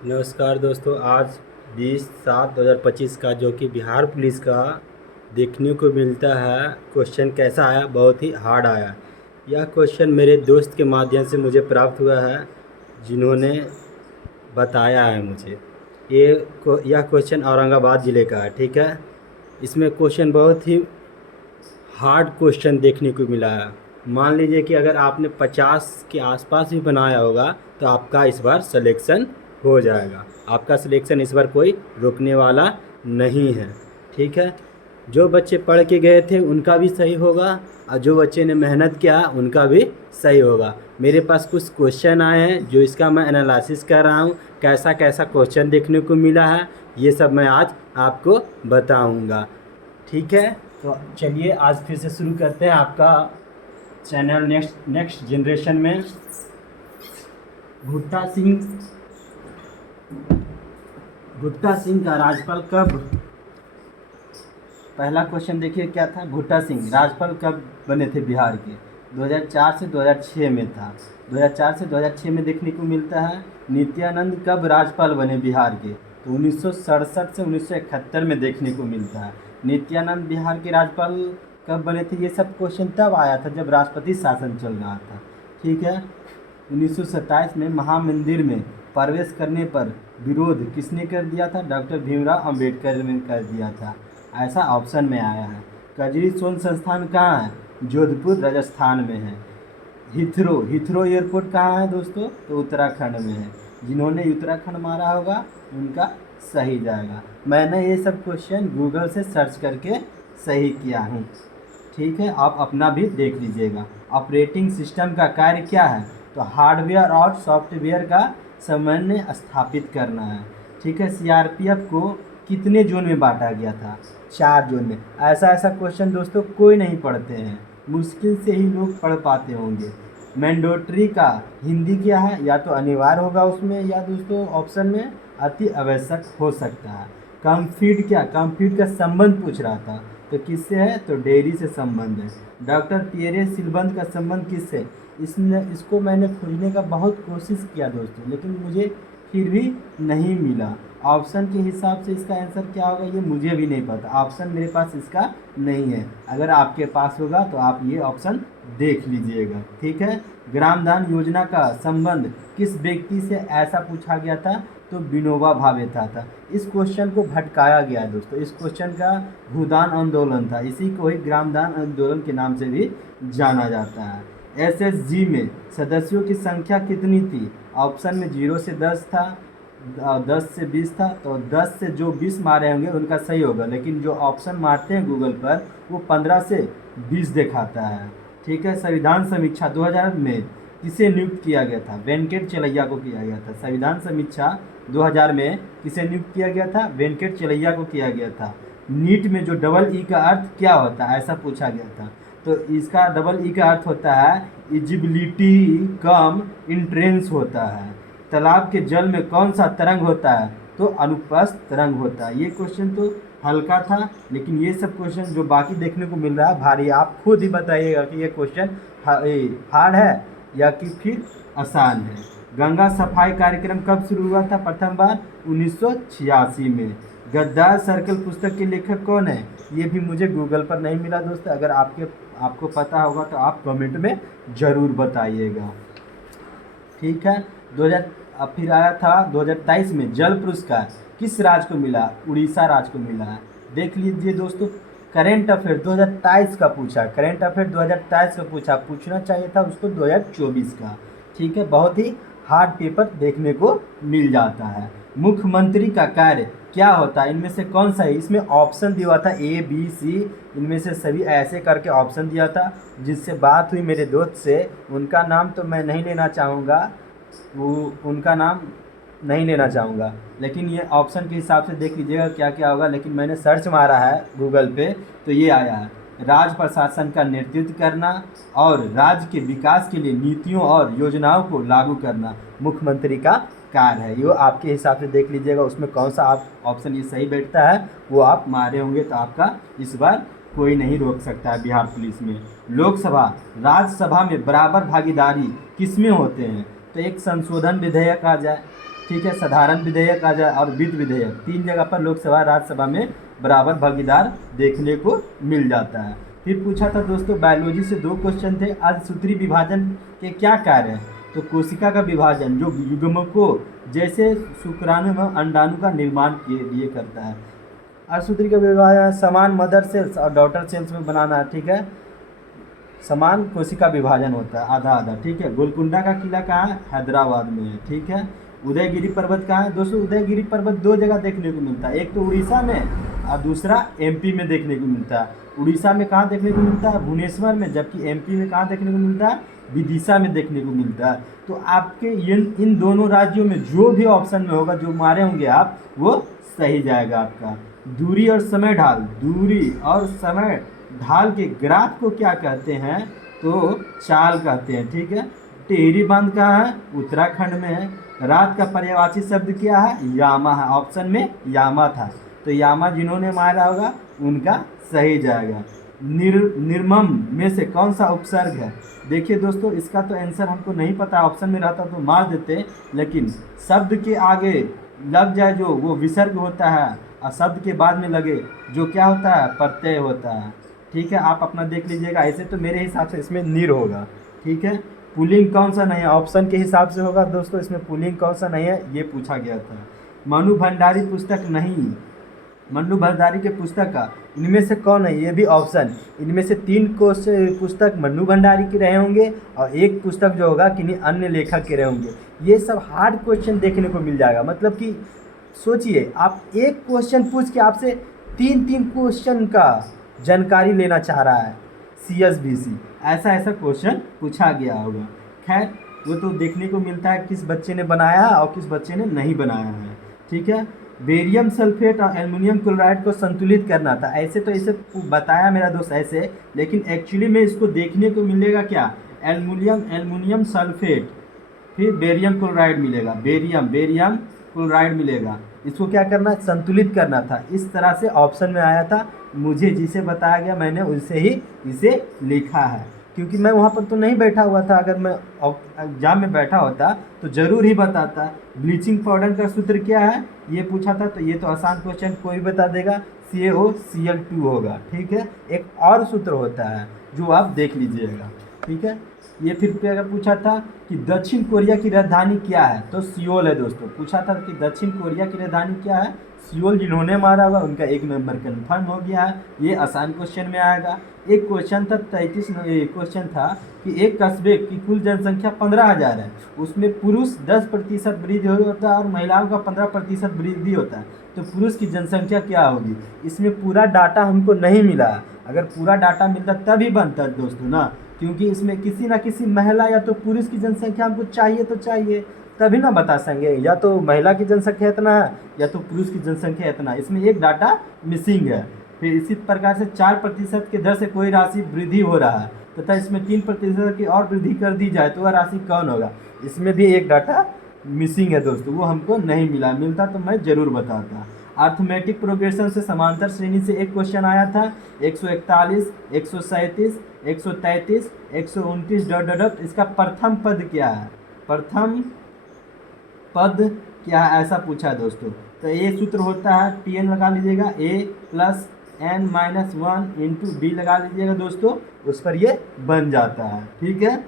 नमस्कार दोस्तों। आज 20/7/2025 का जो कि बिहार पुलिस का देखने को मिलता है क्वेश्चन कैसा आया, बहुत ही हार्ड आया। यह क्वेश्चन मेरे दोस्त के माध्यम से मुझे प्राप्त हुआ है, जिन्होंने बताया है मुझे। यह क्वेश्चन औरंगाबाद ज़िले का है, ठीक है। इसमें क्वेश्चन बहुत ही हार्ड क्वेश्चन देखने को मिला है। मान लीजिए कि अगर आपने 50 के आसपास भी बनाया होगा तो आपका इस बार सिलेक्शन हो जाएगा। आपका सिलेक्शन इस बार कोई रोकने वाला नहीं है, ठीक है। जो बच्चे पढ़ के गए थे उनका भी सही होगा और जो बच्चे ने मेहनत किया उनका भी सही होगा। मेरे पास कुछ क्वेश्चन आए हैं जो इसका मैं एनालिसिस कर रहा हूँ, कैसा कैसा क्वेश्चन देखने को मिला है ये सब मैं आज आपको बताऊँगा, ठीक है। तो चलिए आज फिर से शुरू करते हैं आपका चैनल नेक्स्ट नेक्स्ट जनरेशन में। भुट्टा सिंह भुट्टा सिंह का राज्यपाल कब, पहला क्वेश्चन देखिए क्या था। भुट्टा सिंह राज्यपाल कब बने थे बिहार के? 2004 से 2006 में था। 2004 से 2006 में देखने को मिलता है। नित्यानंद कब राज्यपाल बने बिहार के? तो 1967 से 1971 में देखने को मिलता है। नित्यानंद बिहार के राज्यपाल कब बने थे? ये सब क्वेश्चन तब आया था जब राष्ट्रपति शासन चल रहा था, ठीक है। 1927 में महामंदिर में प्रवेश करने पर विरोध किसने कर दिया था? डॉक्टर भीमराव अंबेडकर ने कर दिया था, ऐसा ऑप्शन में आया है। कजरी सोन संस्थान कहाँ है? जोधपुर राजस्थान में है। हिथरो एयरपोर्ट कहाँ है दोस्तों? तो उत्तराखंड में है। जिन्होंने उत्तराखंड मारा होगा उनका सही जाएगा। मैंने ये सब क्वेश्चन गूगल से सर्च करके सही किया हूँ, ठीक है। आप अपना भी देख लीजिएगा। ऑपरेटिंग सिस्टम का कार्य क्या है? तो हार्डवेयर और सॉफ्टवेयर का समन्वय स्थापित करना है, ठीक है। सीआरपीएफ को कितने जोन में बांटा गया था? 4 जोन में। ऐसा क्वेश्चन दोस्तों कोई नहीं पढ़ते हैं, मुश्किल से ही लोग पढ़ पाते होंगे। मैंडेटरी का हिंदी क्या है? या तो अनिवार्य होगा उसमें, या दोस्तों ऑप्शन में अति आवश्यक हो सकता है। कम्फीड क्या? कम्फीड का संबंध पूछ रहा था, तो किससे है? तो डेयरी से संबंध है। डॉक्टर पियरे सिलबंद का संबंध किससे? इसको मैंने खोजने का बहुत कोशिश किया दोस्तों, लेकिन मुझे फिर भी नहीं मिला। ऑप्शन के हिसाब से इसका आंसर क्या होगा ये मुझे भी नहीं पता। ऑप्शन मेरे पास इसका नहीं है। अगर आपके पास होगा तो आप ये ऑप्शन देख लीजिएगा, ठीक है। ग्राम दान योजना का संबंध किस व्यक्ति से, ऐसा पूछा गया था, तो विनोबा भावे था। इस क्वेश्चन को भटकाया गया है दोस्तों। इस क्वेश्चन का भूदान आंदोलन था, इसी को ही ग्राम दान आंदोलन के नाम से भी जाना जाता है। एसएसजी में सदस्यों की संख्या कितनी थी? ऑप्शन में 0 से 10 था, 10 से 20 था। तो 10 से जो 20 मारे होंगे उनका सही होगा, लेकिन जो ऑप्शन मारते हैं गूगल पर वो 15 से 20 दिखाता है, ठीक है। संविधान समीक्षा 2000 में किसे नियुक्त किया गया था? वेंकट चलैया को किया गया था। संविधान समीक्षा 2000 में किसे नियुक्त किया गया था? वेंकट चलैया को किया गया था। नीट में जो डबल ई का अर्थ क्या होता है, ऐसा पूछा गया था। तो इसका डबल ई का अर्थ होता है एलिजिबिलिटी कम इंट्रेंस होता है। तालाब के जल में कौन सा तरंग होता है? तो अनुप्रस्थ तरंग होता है। ये क्वेश्चन तो हल्का था, लेकिन ये सब क्वेश्चन जो बाकी देखने को मिल रहा है भारी। आप खुद ही बताइएगा कि ये क्वेश्चन हार्ड है या कि फिर आसान है। गंगा सफाई कार्यक्रम कब शुरू हुआ था प्रथम बार? 1986 में। गद्दार सर्कल पुस्तक के लेखक कौन है? ये भी मुझे गूगल पर नहीं मिला दोस्तों। अगर आपको पता होगा तो आप कमेंट में ज़रूर बताइएगा, ठीक है। 2000 अब फिर आया था 2023 में जल पुरस्कार किस राज्य को मिला? उड़ीसा राज्य को मिला है। देख लीजिए दोस्तों, करेंट अफेयर 2023 का पूछा, करेंट अफेयर 2023 का पूछना चाहिए था उसको 2024 का, ठीक है। बहुत ही हार्ड पेपर देखने को मिल जाता है। मुख्यमंत्री का कार्य क्या होता है? इनमें से कौन सा है? इसमें ऑप्शन दिया हुआ था A B C, इनमें से सभी ऐसे करके ऑप्शन दिया था। जिससे बात हुई मेरे दोस्त से, उनका नाम तो मैं नहीं लेना चाहूँगा, उनका नाम नहीं लेना चाहूँगा, लेकिन ये ऑप्शन के हिसाब से देख लीजिएगा क्या क्या होगा। लेकिन मैंने सर्च मारा है गूगल पे तो ये आया है, राज्य प्रशासन का नेतृत्व करना और राज्य के विकास के लिए नीतियों और योजनाओं को लागू करना मुख्यमंत्री का कार्य है। ये आपके हिसाब से देख लीजिएगा उसमें कौन सा आप ऑप्शन ये सही बैठता है वो आप मारे होंगे, तो आपका इस बार कोई नहीं रोक सकता है बिहार पुलिस में। लोकसभा राज्यसभा में बराबर भागीदारी किस में होते हैं? तो एक संशोधन विधेयक आ जाए, ठीक है, साधारण विधेयक आ जाए और वित्त विधेयक, 3 जगह पर लोकसभा राज्यसभा में बराबर भागीदार देखने को मिल जाता है। फिर पूछा था दोस्तों बायोलॉजी से 2 क्वेश्चन थे, अर्धसूत्री विभाजन के क्या कार्य हैं? तो कोशिका का विभाजन जो युग्मकों जैसे शुक्राणु एवं अंडाणु का निर्माण के लिए करता है। अर्धसूत्री का विभाजन समान मदर सेल्स और डॉटर सेल्स में बनाना है, ठीक है, समान कोशिका विभाजन होता है, आधा आधा, ठीक है। गोलकुंडा का किला कहाँ है? हैदराबाद में है, ठीक है। उदयगिरी पर्वत कहाँ है? दोस्तों उदयगिरी पर्वत 2 जगह देखने को मिलता है, एक तो उड़ीसा में और दूसरा एमपी में देखने को मिलता है। उड़ीसा में कहाँ देखने को मिलता है? भुवनेश्वर में, जबकि एमपी में कहाँ देखने को मिलता है? विदिशा में देखने को मिलता है। तो आपके इन दोनों राज्यों में जो भी ऑप्शन में होगा, जो मारे होंगे आप, वो सही जाएगा आपका। दूरी और समय ढाल, दूरी और समय ढाल के ग्राफ को क्या कहते हैं? तो चाल कहते हैं, ठीक है। टिहरी बांध कहाँ है? उत्तराखंड में है। रात का पर्यायवाची शब्द क्या है? यामा है, ऑप्शन में यामा था, तो यामा जिन्होंने मारा होगा उनका सही जाएगा। निर्मम में से कौन सा उपसर्ग है? देखिए दोस्तों, इसका तो आंसर हमको नहीं पता, ऑप्शन में रहता तो मार देते, लेकिन शब्द के आगे लग जाए जो वो विसर्ग होता है, और शब्द के बाद में लगे जो क्या होता है? प्रत्यय होता है, ठीक है। आप अपना देख लीजिएगा, ऐसे तो मेरे हिसाब से इसमें निर होगा, ठीक है। पुल्लिंग कौन सा नहीं है? ऑप्शन के हिसाब से होगा दोस्तों, इसमें पुल्लिंग कौन सा नहीं है ये पूछा गया था। मनु भंडारी पुस्तक नहीं, मनु भंडारी के पुस्तक का इनमें से कौन है? ये भी ऑप्शन, इनमें से 3 पुस्तक मनु भंडारी के रहे होंगे और 1 पुस्तक जो होगा किन्हीं अन्य लेखक के रहे होंगे। ये सब हार्ड क्वेश्चन देखने को मिल जाएगा, मतलब कि सोचिए आप एक क्वेश्चन पूछ के आपसे 3 क्वेश्चन का जानकारी लेना चाह रहा है, CSBC ऐसा क्वेश्चन पूछा गया होगा। खैर वो तो देखने को मिलता है किस बच्चे ने बनाया और किस बच्चे ने नहीं बनाया है, ठीक है। बेरियम सल्फेट और एल्युमिनियम क्लोराइड को संतुलित करना था, ऐसे तो इसे बताया मेरा दोस्त ऐसे, लेकिन एक्चुअली में इसको देखने को मिलेगा क्या? एल्युमिनियम सल्फेट, फिर बेरियम क्लोराइड मिलेगा, बेरियम क्लोराइड मिलेगा। इसको क्या करना? संतुलित करना था। इस तरह से ऑप्शन में आया था, मुझे जिसे बताया गया मैंने उनसे ही इसे लिखा है, क्योंकि मैं वहाँ पर तो नहीं बैठा हुआ था। अगर मैं एग्जाम में बैठा होता तो ज़रूर ही बताता। ब्लीचिंग पाउडर का सूत्र क्या है ये पूछा था, तो ये तो आसान क्वेश्चन कोई बता देगा, CaOCl2 होगा, ठीक है। एक और सूत्र होता है जो आप देख लीजिएगा, ठीक है। ये फिर क्या पूछा था कि दक्षिण कोरिया की राजधानी क्या है? तो सियोल है दोस्तों। पूछा था कि दक्षिण कोरिया की राजधानी क्या है? सियोल। जिन्होंने मारा हुआ उनका 1 नंबर कन्फर्म हो गया है, ये आसान क्वेश्चन में आएगा। एक क्वेश्चन था 33 क्वेश्चन था कि एक कस्बे की कुल जनसंख्या 15,000 है, उसमें पुरुष 10% वृद्धि होता है और महिलाओं का 15% वृद्धि होता है, तो पुरुष की जनसंख्या क्या होगी? इसमें पूरा डाटा हमको नहीं मिला, अगर पूरा डाटा मिलता तभी बनता दोस्तों ना, क्योंकि इसमें किसी ना किसी महिला या तो पुरुष की जनसंख्या हमको चाहिए तो चाहिए, तभी ना बता सकेंगे, या तो महिला की जनसंख्या इतना है या तो पुरुष की जनसंख्या इतना, इसमें एक डाटा मिसिंग है। फिर इसी प्रकार से 4% के दर से कोई राशि वृद्धि हो रहा है तथा इसमें 3% की और वृद्धि कर दी जाए तो वह राशि कौन होगा? इसमें भी एक डाटा मिसिंग है दोस्तों, वो हमको नहीं मिला, मिलता तो मैं ज़रूर बताता। अर्थमेटिक प्रोग्रेशन से समांतर श्रेणी से एक क्वेश्चन आया था, 141, 137, 133, 129 डॉट डॉट डॉट, इसका प्रथम पद क्या है? प्रथम पद क्या है ऐसा पूछा है दोस्तों। तो ये सूत्र होता है, Tn लगा लीजिएगा, A+n-1 इंटू डी लगा लीजिएगा दोस्तों, उस पर ये बन जाता है, ठीक है।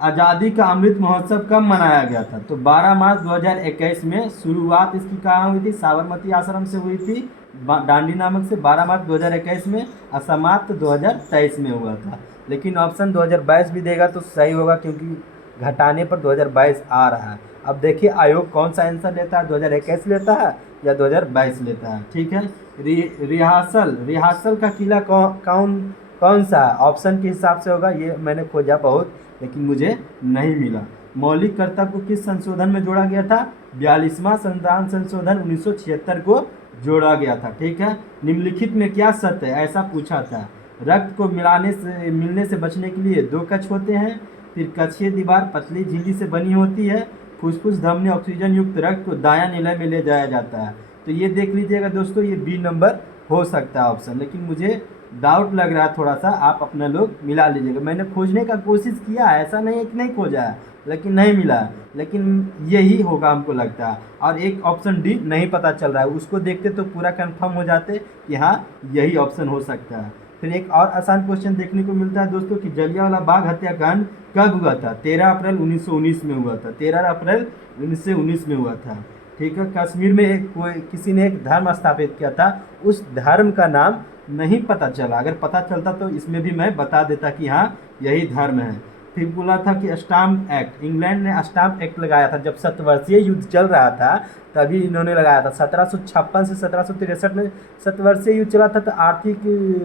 आज़ादी का अमृत महोत्सव कब मनाया गया था? तो 12 मार्च 2021 में शुरुआत इसकी कहाँ हुई थी? साबरमती आश्रम से हुई थी, दांडी नामक से, 12 मार्च 2021 में, और समाप्त 2023 में हुआ था। लेकिन ऑप्शन 2022 भी देगा तो सही होगा, क्योंकि घटाने पर 2022 आ रहा है। अब देखिए आयोग कौन सा आंसर लेता है, 2021 लेता है या 2022 लेता है, ठीक है। रिहासल का किला कौन सा है? ऑप्शन के हिसाब से होगा, ये मैंने खोजा बहुत लेकिन मुझे नहीं मिला। मौलिक कर्तव्य को किस संशोधन में जोड़ा गया था? 42वां संविधान संशोधन 1976 को जोड़ा गया था, ठीक है। निम्नलिखित में क्या सत्य है ऐसा पूछा था? रक्त को मिलने से बचने के लिए 2 कक्ष होते हैं, फिर कक्षीय दीवार पतली झिल्ली से बनी होती है, फुसफुस धमनी ऑक्सीजन युक्त रक्त को दायां निलय में ले जाया जाता है। तो ये देख लीजिएगा दोस्तों, ये बी नंबर हो सकता है ऑप्शन, लेकिन मुझे डाउट लग रहा है थोड़ा सा, आप अपना लोग मिला लीजिएगा। मैंने खोजने का कोशिश किया है, ऐसा नहीं है कि नहीं खोजा है, लेकिन नहीं मिला, लेकिन यही होगा हमको लगता है। और एक ऑप्शन डी नहीं पता चल रहा है, उसको देखते तो पूरा कंफर्म हो जाते कि हाँ यही ऑप्शन हो सकता है। फिर एक और आसान क्वेश्चन देखने को मिलता है दोस्तों कि जलियांवाला बाग हत्याकांड कब हुआ था? 13 अप्रैल 1919 में हुआ था। 13 अप्रैल 1919 में हुआ था। ठीक है, कश्मीर में एक कोई किसी ने एक धर्म स्थापित किया था, उस धर्म का नाम नहीं पता चला। अगर पता चलता तो इसमें भी मैं बता देता कि हाँ यही धर्म है। फिर बोला था कि स्टाम्प एक्ट, इंग्लैंड ने स्टाम्प एक्ट लगाया था जब शतवर्षीय युद्ध चल रहा था, तभी इन्होंने लगाया था। 1756 से 1763 में शतवर्षीय युद्ध चला था, तो आर्थिक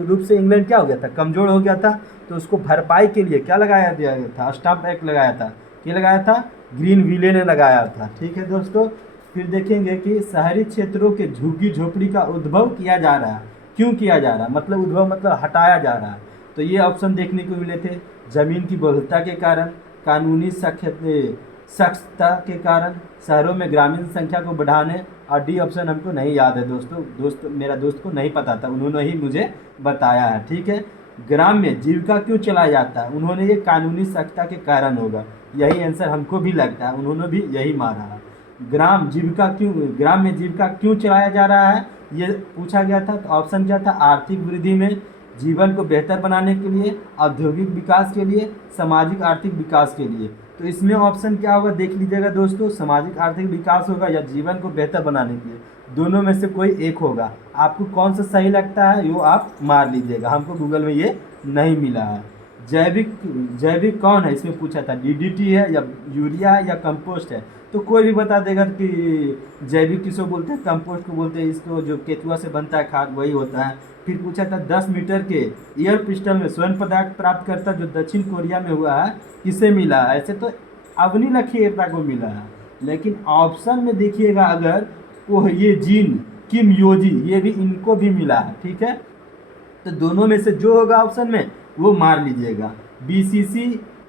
रूप से इंग्लैंड क्या हो गया था? कमज़ोर हो गया था। तो उसको भरपाई के लिए क्या लगाया गया था? स्टाम्प एक्ट लगाया था। क्या लगाया था? ग्रीन विले ने लगाया था। ठीक है दोस्तों, फिर देखेंगे कि शहरी क्षेत्रों के झुग्गी झोपड़ी का उद्भव किया जा रहा है। क्यों किया जा रहा है? मतलब उद्भव मतलब हटाया जा रहा है। तो ये ऑप्शन देखने को मिले थे, ज़मीन की बहुलता के कारण, कानूनी सख्तता के कारण, शहरों में ग्रामीण संख्या को बढ़ाने, और डी ऑप्शन हमको नहीं याद है दोस्तों, मेरा दोस्त को नहीं पता था, उन्होंने ही मुझे बताया है। ठीक है, ग्राम में जीविका क्यों चलाया जाता है? उन्होंने ये कानूनी सख्तता के कारण होगा, यही आंसर हमको भी लगता है, उन्होंने भी यही मारा है। ग्राम में जीविका क्यों चलाया जा रहा है ये पूछा गया था। तो ऑप्शन क्या था? आर्थिक वृद्धि में, जीवन को बेहतर बनाने के लिए, औद्योगिक विकास के लिए, सामाजिक आर्थिक विकास के लिए। तो इसमें ऑप्शन क्या होगा देख लीजिएगा दोस्तों, सामाजिक आर्थिक विकास होगा या जीवन को बेहतर बनाने के लिए, दोनों में से कोई एक होगा। आपको कौन सा सही लगता है वो आप मार लीजिएगा, हमको गूगल में ये नहीं मिला है। जैविक कौन है इसमें पूछा था, डीडीटी है या यूरिया है या कंपोस्ट है? तो कोई भी बता देगा कि जैविक किसको बोलते हैं, कंपोस्ट को बोलते हैं, इसको जो केचुआ से बनता है खाद वही होता है। फिर पूछा था 10 मीटर के एयर पिस्टल में स्वर्ण पदक प्राप्त करता जो दक्षिण कोरिया में हुआ है किसे मिला? ऐसे तो अवनी लखीरता को मिला है, लेकिन ऑप्शन में देखिएगा अगर वो ये जीन किम योजी, ये भी इनको भी मिला है। ठीक है, तो दोनों में से जो होगा ऑप्शन में वो मार लीजिएगा।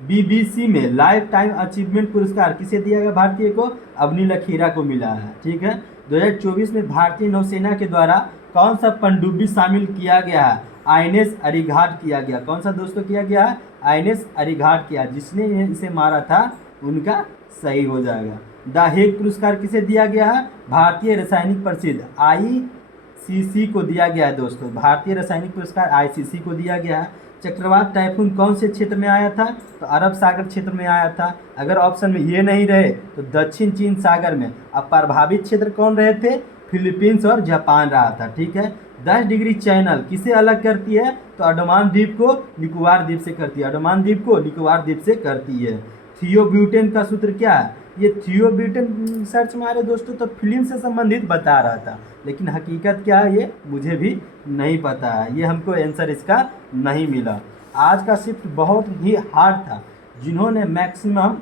बीबीसी में लाइफ टाइम अचीवमेंट पुरस्कार किसे दिया गया? भारतीय को अवनी लखीरा को मिला है। ठीक है, 2024 में भारतीय नौसेना के द्वारा कौन सा पनडुब्बी शामिल किया गया है? आईएनएस अरिघाट किया गया। कौन सा दोस्तों किया गया है? आईएनएस अरिघाट किया। जिसने इसे मारा था उनका सही हो जाएगा। द हेग पुरस्कार किसे दिया गया है? भारतीय रासायनिक प्रसिद्ध आईसीसी को दिया गया है दोस्तों। भारतीय रासायनिक पुरस्कार आईसीसी को दिया गया है। चक्रवात टाइफून कौन से क्षेत्र में आया था? तो अरब सागर क्षेत्र में आया था। अगर ऑप्शन में ये नहीं रहे तो दक्षिण चीन सागर में। अब प्रभावित क्षेत्र कौन रहे थे? फिलीपींस और जापान रहा था। ठीक है, 10 डिग्री चैनल किसे अलग करती है? तो अंडमान द्वीप को निकोबार द्वीप से करती है। अंडमान द्वीप को निकोबार द्वीप से करती है। थियोब्यूटेन का सूत्र क्या है? ये थियोब्यूटेन सर्च मारे दोस्तों तो फिल्म से संबंधित बता रहा था, लेकिन हकीकत क्या है ये मुझे भी नहीं पता है, ये हमको आंसर इसका नहीं मिला। आज का शिफ्ट बहुत ही हार्ड था। जिन्होंने मैक्सिमम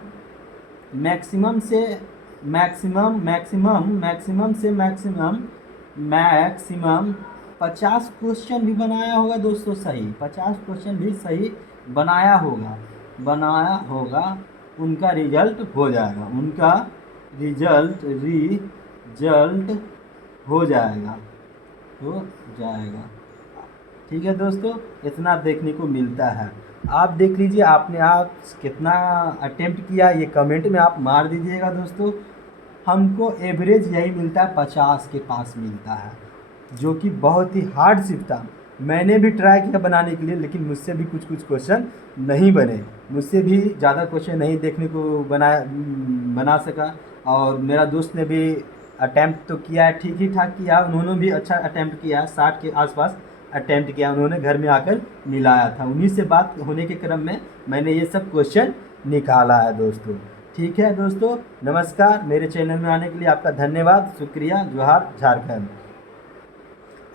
50 क्वेश्चन भी बनाया होगा दोस्तों, सही 50 क्वेश्चन भी सही बनाया होगा, उनका रिजल्ट हो जाएगा, हो जाएगा। ठीक है दोस्तों, इतना देखने को मिलता है। आप देख लीजिए आपने कितना अटेम्प्ट किया, ये कमेंट में आप मार दीजिएगा दोस्तों। हमको एवरेज यही मिलता है, 50 के पास मिलता है, जो कि बहुत ही हार्ड शिफ्ट था। मैंने भी ट्राई किया बनाने के लिए, लेकिन मुझसे भी कुछ क्वेश्चन नहीं बने, मुझसे भी ज़्यादा क्वेश्चन नहीं देखने को बना सका। और मेरा दोस्त ने भी अटैम्प्ट तो किया है, ठीक ही ठाक किया, उन्होंने भी अच्छा अटैम्प्ट किया है, 60 के आसपास अटैम्प्ट किया, उन्होंने घर में आकर मिलाया था। उन्हीं से बात होने के क्रम में मैंने ये सब क्वेश्चन निकाला है दोस्तों। ठीक है दोस्तों, नमस्कार। मेरे चैनल में आने के लिए आपका धन्यवाद, शुक्रिया, जोहार, झारखंड।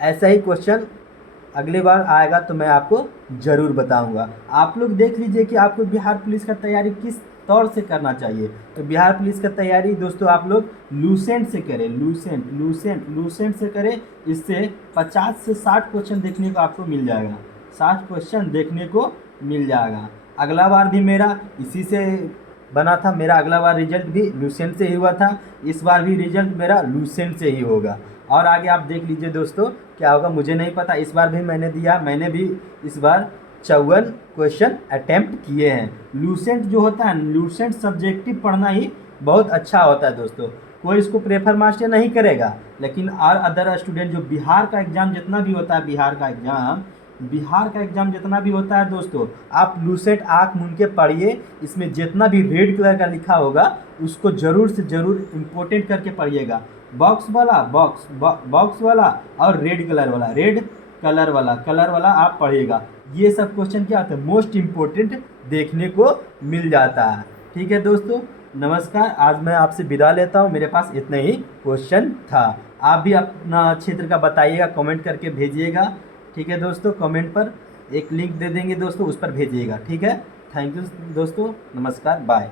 ऐसा ही क्वेश्चन अगली बार आएगा तो मैं आपको ज़रूर बताऊंगा। आप लोग देख लीजिए कि आपको बिहार पुलिस का तैयारी किस तौर से करना चाहिए। तो बिहार पुलिस का तैयारी दोस्तों आप लोग लूसेंट से करें, लूसेंट से करें। इससे 50 से 60 क्वेश्चन देखने को आपको मिल जाएगा, 60 क्वेश्चन देखने को मिल जाएगा। अगला बार भी मेरा इसी से बना था, मेरा अगला बार रिजल्ट भी लूसेंट से ही हुआ था, इस बार भी रिजल्ट मेरा लूसेंट से ही होगा। और आगे आप देख लीजिए दोस्तों क्या होगा मुझे नहीं पता, इस बार भी मैंने दिया, मैंने भी इस बार 54 क्वेश्चन अटेम्प्ट किए हैं। लूसेंट जो होता है, लूसेंट सब्जेक्टिव पढ़ना ही बहुत अच्छा होता है दोस्तों। कोई इसको प्रेफर मास्टर नहीं करेगा, लेकिन और अदर स्टूडेंट जो बिहार का एग्ज़ाम जितना भी होता है, बिहार का एग्ज़ाम जितना भी होता है दोस्तों, आप लूसेंट आँख मूंद के पढ़िए। इसमें जितना भी रेड कलर का लिखा होगा उसको ज़रूर से ज़रूर इम्पोर्टेंट करके पढ़िएगा। बॉक्स वाला और रेड कलर वाला आप पढ़िएगा। ये सब क्वेश्चन क्या होता है, मोस्ट इम्पोर्टेंट देखने को मिल जाता है। ठीक है दोस्तों, नमस्कार। आज मैं आपसे विदा लेता हूँ, मेरे पास इतने ही क्वेश्चन था। आप भी अपना क्षेत्र का बताइएगा, कमेंट करके भेजिएगा। ठीक है दोस्तों, कमेंट पर एक लिंक दे देंगे दोस्तों, उस पर भेजिएगा। ठीक है, थैंक यू दोस्तों, नमस्कार, बाय।